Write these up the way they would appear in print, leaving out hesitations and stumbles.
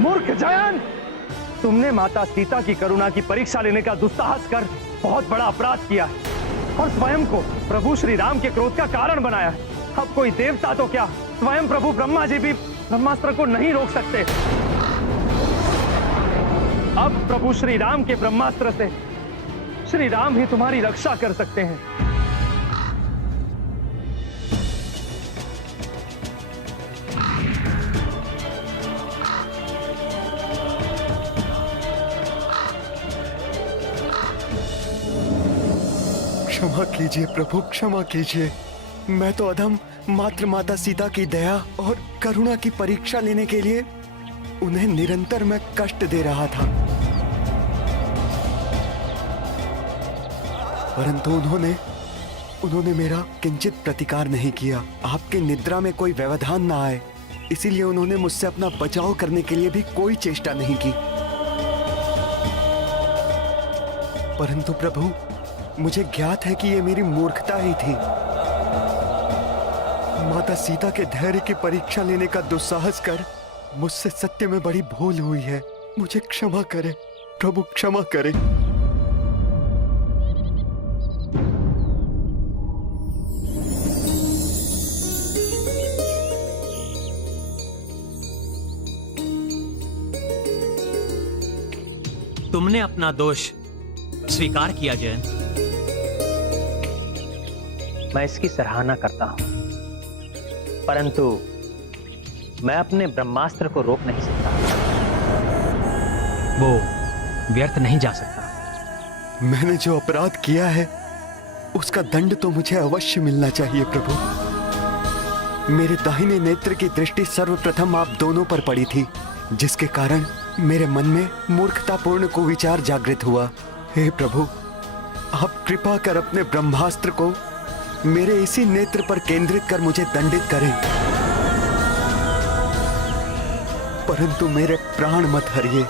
मूर्ख जयन, तुमने माता सीता की करुणा की परीक्षा लेने का दुस्साहस कर बहुत बड़ा अपराध किया है और स्वयं को प्रभु श्री राम के क्रोध का कारण बनाया है। अब कोई देवता तो क्या, स्वयं प्रभु ब्रह्मा जी भी ब्रह्मास्त्र को नहीं रोक सकते। अब प्रभु श्री राम के ब्रह्मास्त्र से श्री राम ही तुम्हारी रक्षा कर सकते हैं। क्षमा कीजिए प्रभु, क्षमा कीजिए। मैं तो अधम मात्र माता सीता की दया और करुणा की परीक्षा लेने के लिए उन्हें निरंतर मैं कष्ट दे रहा था, परंतु उन्होंने मेरा किंचित प्रतिकार नहीं किया। आपकी निद्रा में कोई व्यवधान ना आए, इसीलिए उन्होंने मुझसे अपना बचाव करने के लिए भी कोई चेष्टा नहीं की। परंतु प्रभु, मुझे ज्ञात है कि ये मेरी मूर्खता ही थी। माता सीता के धैर्य की परीक्षा लेने का दुस्साहस कर मुझसे सत्य में बड़ी भूल हुई है। मुझे क्षमा करें प्रभु, क्षमा करें। तुमने अपना दोष स्वीकार किया जयन। मैं इसकी सराहना करता हूं, परंतु मैं अपने ब्रह्मास्त्र को रोक नहीं सकता। वो व्यर्थ नहीं जा सकता। मैंने जो अपराध किया है उसका दंड तो मुझे अवश्य मिलना चाहिए प्रभु। मेरे दाहिने नेत्र की दृष्टि सर्वप्रथम आप दोनों पर पड़ी थी, जिसके कारण मेरे मन में मूर्खतापूर्ण कुविचार जागृत हुआ। हे प्रभु, आप कृपा कर अपने ब्रह्मास्त्र को मेरे इसी नेत्र पर केंद्रित कर मुझे दंडित करें, परंतु मेरे प्राण मत हरिए।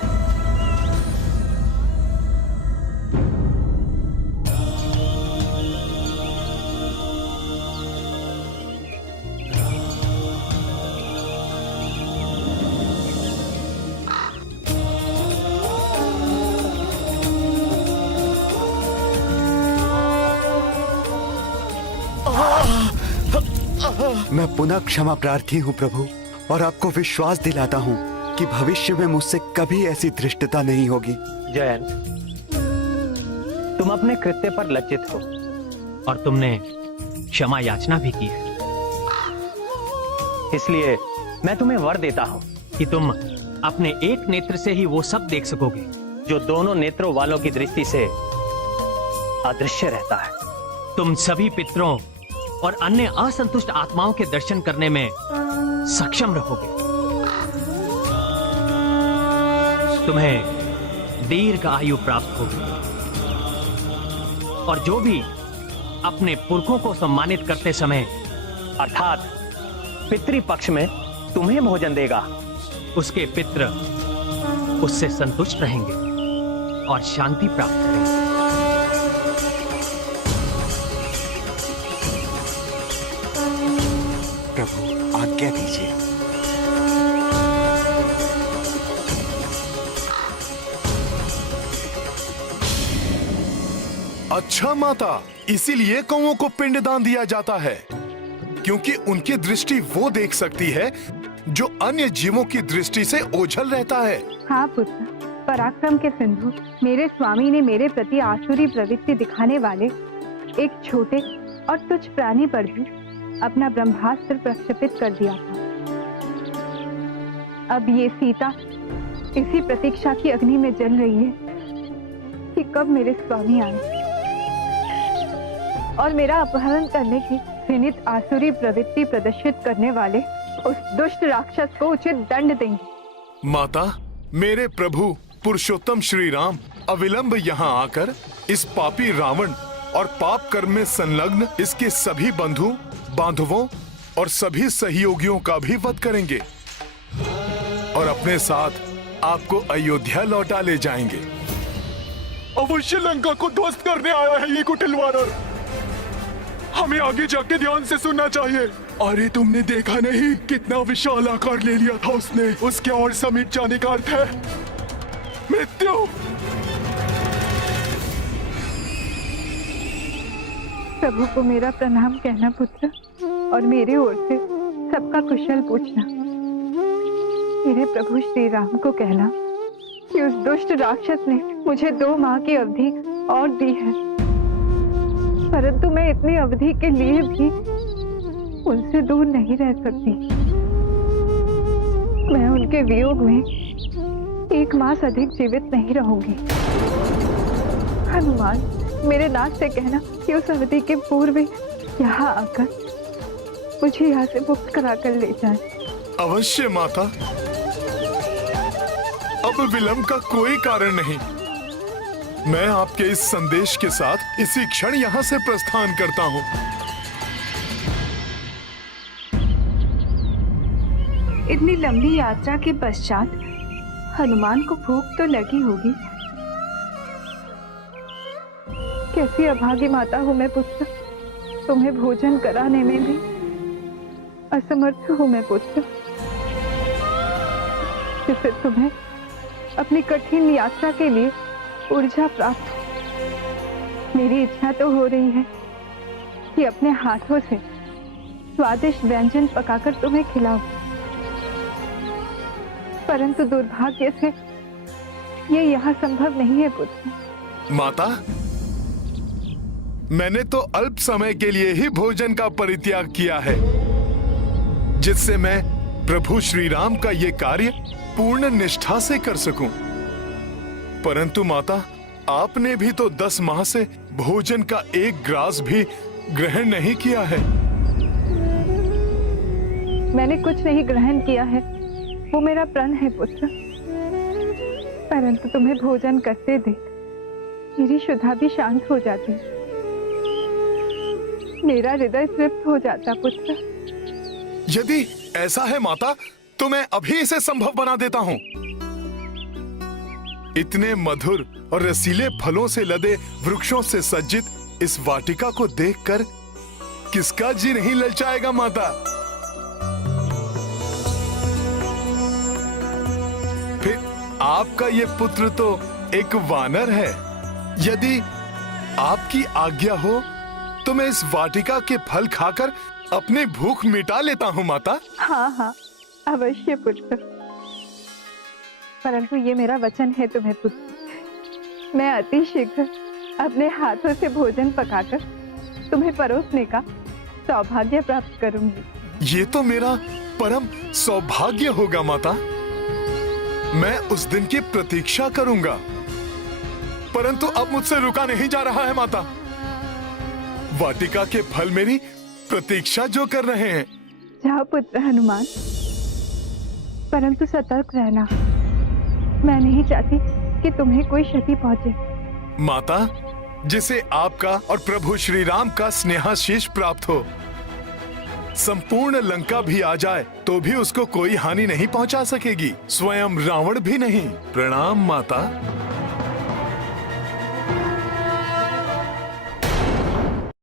मैं पुनः क्षमा प्रार्थी हूँ प्रभु, और आपको विश्वास दिलाता हूँ कि भविष्य में मुझसे कभी ऐसी धृष्टता नहीं होगी। जयन, तुम अपने कृत्य पर लज्जित हो और तुमने क्षमा याचना भी की है, इसलिए मैं तुम्हें वर देता हूँ कि तुम अपने एक नेत्र से ही वो सब देख सकोगे जो दोनों नेत्रों वालों की दृष्टि से अदृश्य रहता है। तुम सभी पितरों और अन्य असंतुष्ट आत्माओं के दर्शन करने में सक्षम रहोगे। तुम्हें दीर्घ आयु प्राप्त होगी, और जो भी अपने पुरखों को सम्मानित करते समय अर्थात पितृपक्ष में तुम्हें भोजन देगा, उसके पितृ उससे संतुष्ट रहेंगे और शांति प्राप्त करेंगे। प्रभु, आज्ञा दीजिए। अच्छा माता, इसीलिए कौओं को पिंडदान दिया जाता है, क्योंकि उनकी दृष्टि वो देख सकती है जो अन्य जीवों की दृष्टि से ओझल रहता है। हाँ पुत्र, पराक्रम के सिंधु मेरे स्वामी ने मेरे प्रति आसुरी प्रवृत्ति दिखाने वाले एक छोटे और तुच्छ प्राणी पर भी अपना ब्रह्मास्त्र प्रक्षेपित कर दिया था। अब ये सीता इसी प्रतीक्षा की अग्नि में जल रही है कि कब मेरे स्वामी आए और मेरा अपहरण करने की घृणित आसुरी प्रवृत्ति प्रदर्शित करने वाले उस दुष्ट राक्षस को उचित दंड देंगे। माता, मेरे प्रभु पुरुषोत्तम श्री राम अविलंब यहाँ आकर इस पापी रावण और पाप कर्म में संलग्न इसके सभी बंधु बांधवों और सभी सहयोगियों का भी वध करेंगे और अपने साथ आपको अयोध्या लौटा ले जाएंगे। अवश्य लंका को ध्वस्त करने आया है ये कुटिल वानर। हमें आगे जाके ध्यान से सुनना चाहिए। अरे तुमने देखा नहीं कितना विशाल आकार ले लिया था उसने। उसके और समीप जाने का अर्थ है मृत्यु। प्रभु को मेरा प्रणाम कहना पुत्र, और मेरी ओर से सबका कुशल पूछना। मेरे प्रभु श्री राम को कहना कि उस दुष्ट राक्षस ने मुझे 2 माह की अवधि और दी है, परंतु मैं इतनी अवधि के लिए भी उनसे दूर नहीं रह सकती। मैं उनके वियोग में 1 मास अधिक जीवित नहीं रहूंगी। हनुमान, मेरे नाथ से कहना कि उस अवधि के पूर्व यहाँ आकर मुझे यहाँ से मुक्त करा कर ले जाए। अवश्य माता, अब विलंब का कोई कारण नहीं। मैं आपके इस संदेश के साथ इसी क्षण यहाँ से प्रस्थान करता हूँ। इतनी लंबी यात्रा के पश्चात हनुमान को भूख तो लगी होगी। कैसी अभागी माता हूँ मैं पुत्र, तुम्हें भोजन कराने में भी असमर्थ हूँ मैं पुत्र, जिससे तुम्हें अपनी कठिन यात्रा के लिए ऊर्जा प्राप्त हो। मेरी इच्छा तो हो रही है कि अपने हाथों से स्वादिष्ट व्यंजन पकाकर तुम्हें खिलाऊं, परंतु दुर्भाग्य से ये यहाँ संभव नहीं है पुत्र। माता, मैंने तो अल्प समय के लिए ही भोजन का परित्याग किया है, जिससे मैं प्रभु श्री राम का ये कार्य पूर्ण निष्ठा से कर सकूं। परंतु माता, आपने भी तो 10 माह से भोजन का 1 ग्रास भी ग्रहण नहीं किया है। मैंने कुछ नहीं ग्रहण किया है, वो मेरा प्रण है पुत्र, परंतु तुम्हें भोजन करते देख मेरी शुद्धा भी शांत हो जाती, मेरा हृदय तृप्त हो जाता पुत्र। यदि ऐसा है माता, तो मैं अभी इसे संभव बना देता हूँ। इतने मधुर और रसीले फलों से लदे वृक्षों से सज्जित इस वाटिका को देखकर किसका जी नहीं ललचाएगा माता। फिर आपका ये पुत्र तो एक वानर है। यदि आपकी आज्ञा हो तो मैं इस वाटिका के फल खाकर अपनी भूख मिटा लेता हूँ माता। हाँ हाँ अवश्य पुत्र, परंतु ये मेरा वचन है तुम्हें पुत्र, मैं अति शीघ्र अपने हाथों से भोजन पकाकर तुम्हें परोसने का सौभाग्य प्राप्त करूंगी। ये तो मेरा परम सौभाग्य होगा माता। मैं उस दिन की प्रतीक्षा करूंगा, परंतु अब मुझसे रुका नहीं जा रहा है माता। वाटिका के फल मेरी प्रतीक्षा जो कर रहे हैं। जाओ पुत्र हनुमान, परंतु सतर्क रहना, मैं नहीं चाहती कि तुम्हें कोई क्षति पहुंचे। माता, जिसे आपका और प्रभु श्री राम का स्नेहाशीष प्राप्त हो, संपूर्ण लंका भी आ जाए तो भी उसको कोई हानि नहीं पहुंचा सकेगी, स्वयं रावण भी नहीं। प्रणाम माता।